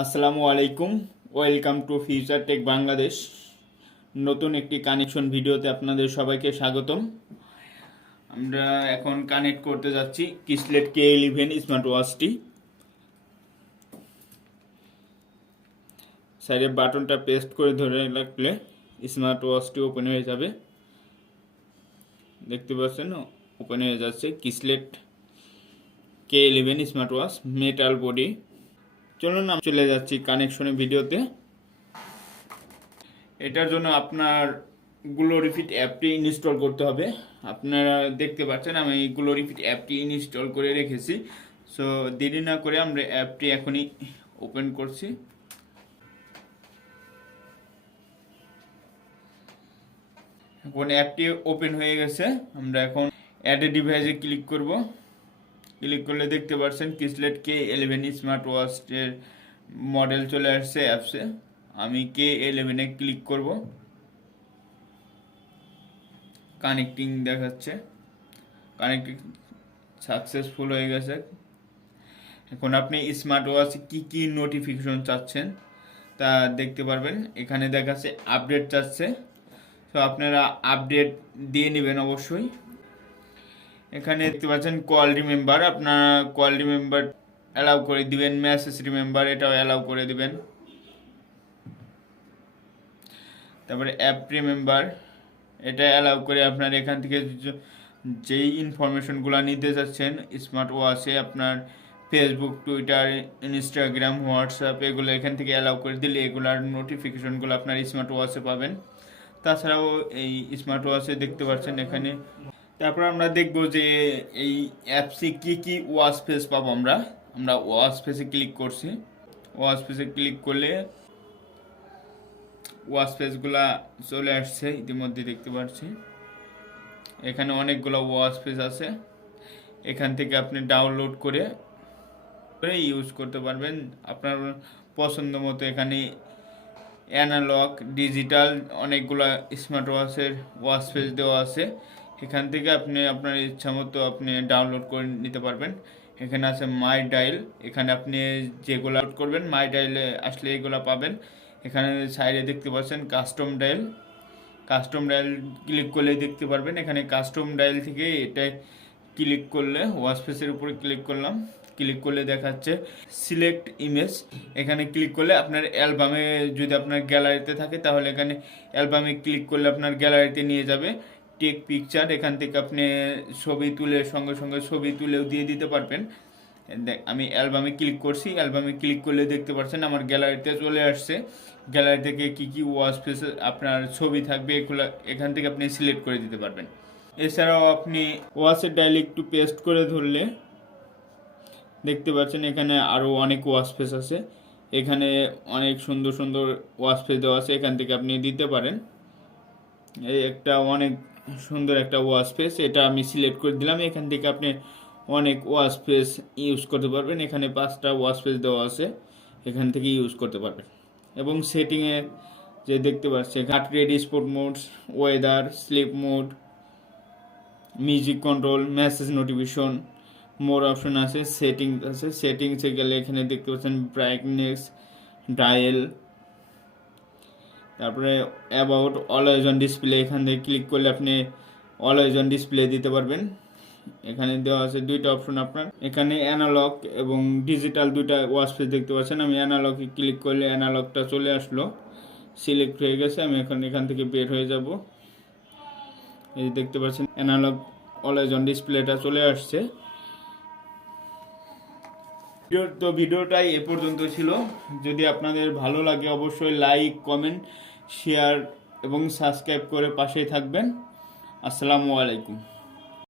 আসসালামু আলাইকুম, welcome to Future Tech Bangladesh. নতুন একটি কানেকশন ভিডিওতে আপনাদের সবাইকে স্বাগতম। আমরা এখন কানেক্ট করতে যাচ্ছি কিসলেট K11 স্মার্ট ওয়াচটি। সাইডে বাটনটা পেস্ট করে ধরে রাখলে স্মার্ট ওয়াচটি ওপেন হয়ে যাবে। দেখতে পাচ্ছেন ওপেন হয়ে যাচ্ছে কিসলেট K11 smart watch, metal body. চলুন আমি চলে যাচ্ছি কানেকশনের ভিডিওতে। এটার জন্য আপনার গ্লোরিফিট অ্যাপটি ইনস্টল করতে হবে। আপনারা দেখতে পাচ্ছেন আমি গ্লোরিফিট অ্যাপটি ইনস্টল করে রেখেছি। সো দেরি না করে আমরা অ্যাপটি এখনই ওপেন করছি। এখন অ্যাপটি ওপেন হয়ে গেছে। আমরা এখন অ্যাড এ ডিভাইসে ক্লিক করব। ক্লিক করলে দেখতে পাচ্ছেন কিসলেট K11 স্মার্ট ওয়াচের মডেল চলে আসছে অ্যাপসে। আমি K11 এ ক্লিক করব। কানেক্টিং দেখাচ্ছে, কানেক্টিং সাকসেসফুল হয়ে গেছে। এখন আপনি স্মার্ট ওয়াচে কি নোটিফিকেশন চাচ্ছেন তা দেখতে পারবেন। এখানে দেখাচ্ছে আপডেট চাচ্ছে, তো আপনারা আপডেট দিয়ে নেবেন অবশ্যই। এখানে দেখতে পাচ্ছেন কল রিমেম্বার, আপনারা কল রিমেম্বার অ্যালাউ করে দিবেন। মেসেজ রিমেম্বার এটাও অ্যালাউ করে দিবেন। তারপরে অ্যাপ রিমেম্বার এটা অ্যালাউ করে আপনার এখান থেকে যেই ইনফরমেশনগুলো নিতে চাচ্ছেন স্মার্ট ওয়াচে, আপনার ফেসবুক, টুইটার, ইনস্টাগ্রাম, হোয়াটসঅ্যাপ, এগুলো এখান থেকে অ্যালাউ করে দিলে এগুলার নোটিফিকেশনগুলো আপনার স্মার্ট ওয়াচে পাবেন। তাছাড়াও এই স্মার্ট ওয়াচে দেখতে পাচ্ছেন এখানে। তারপর আমরা দেখব যে এই অ্যাপসে কি ওয়াচ ফেস পাবো। আমরা ওয়াচ ফেসে ক্লিক করছি। ওয়াচ ফেসে ক্লিক করলে ওয়াচ পেজগুলা চলে আসছে ইতিমধ্যে দেখতে পাচ্ছি। এখানে অনেকগুলো ওয়াচ পেজ আছে। এখান থেকে আপনি ডাউনলোড করে ইউজ করতে পারবেন আপনার পছন্দ মতো। এখানে অ্যানালগ, ডিজিটাল অনেকগুলো স্মার্ট ওয়াচের ওয়াচ পেজ দেওয়া আছে। এখান থেকে আপনি আপনার ইচ্ছা মতো আপনি ডাউনলোড করে নিতে পারবেন। এখানে আছে মাই ডায়াল, এখানে আপনি যেগুলো ডাউনলোড করবেন মাই ডায়ালে আসলে এগুলো পাবেন। এখানে সাইডে দেখতে পাচ্ছেন custom dial, custom dial click করলে দেখতে পারবেন। এখানে কাস্টম ডায়াল থেকে এটা ক্লিক করলে ওয়াচ ফেসের উপরে ক্লিক করলাম। ক্লিক করলে দেখাচ্ছে সিলেক্ট ইমেজ। এখানে ক্লিক করলে আপনার অ্যালবামে যদি আপনার গ্যালারিতে থাকে তাহলে এখানে অ্যালবামে ক্লিক করলে আপনার গ্যালারিতে নিয়ে যাবে। টেক পিকচার, এখান থেকে আপনি ছবি তুলে সঙ্গে সঙ্গে ছবি তুলেও দিয়ে দিতে পারবেন। আমি অ্যালবামে ক্লিক করছি। অ্যালবামে ক্লিক করলে দেখতে পাচ্ছেন আমার গ্যালারিতে চলে আসছে। গ্যালারি থেকে কি ওয়াচ ফেস আপনার ছবি থাকবে এগুলো এখান থেকে আপনি সিলেক্ট করে দিতে পারবেন। এছাড়াও আপনি ওয়াচের ডায়াল একটু পেস্ট করে ধরলে দেখতে পাচ্ছেন এখানে আরও অনেক ওয়াচ ফেস আছে। এখানে অনেক সুন্দর সুন্দর ওয়াচ ফেস দেওয়া আছে, এখান থেকে আপনি দিতে পারেন। এই একটা অনেক সুন্দর একটা ওয়াচ ফেস, এটা আমি সিলেক্ট করে দিলাম। এখান থেকে আপনি অনেক ওয়াচ ফেস ইউজ করতে পারবেন। এখানে 5টা ওয়াচ ফেস দেওয়া আছে, এখান থেকে ইউজ করতে পারবেন। এবং সেটিংয়ে যে দেখতে পাচ্ছেন heart rate, sport mode, weather, sleep mode, music control, message notification, মোর অপশন আছে, সেটিংস আছে। সেটিংসে গেলে এখানে দেখতে পাচ্ছেন ব্রাইটনেস, ডায়াল, তারপরে অ্যাবাউট, অলওয়েজ অন ডিসপ্লে। এখান থেকে ক্লিক করলে আপনি অলওয়েজ অন ডিসপ্লে দিতে পারবেন। এখানে দেওয়া আছে 2টা অপশন আপনার। এখানে অ্যানালগ এবং ডিজিটাল 2টা ওয়াচ ফেস দেখতে পাচ্ছেন। আমি অ্যানালগে ক্লিক করলে অ্যানালগটা চলে আসলো, সিলেক্ট হয়ে গেছে। আমি এখন এখান থেকে বের হয়ে যাব। এই দেখতে পাচ্ছেন অ্যানালগ অলওয়েজ অন ডিসপ্লেটা চলে আসছে। ভিডিওটাই এ পর্যন্ত ছিল। যদি আপনাদের ভালো লাগে অবশ্যই লাইক, কমেন্ট, শেয়ার এবং সাবস্ক্রাইব করে পাশেই থাকবেন। আসসালামু আলাইকুম।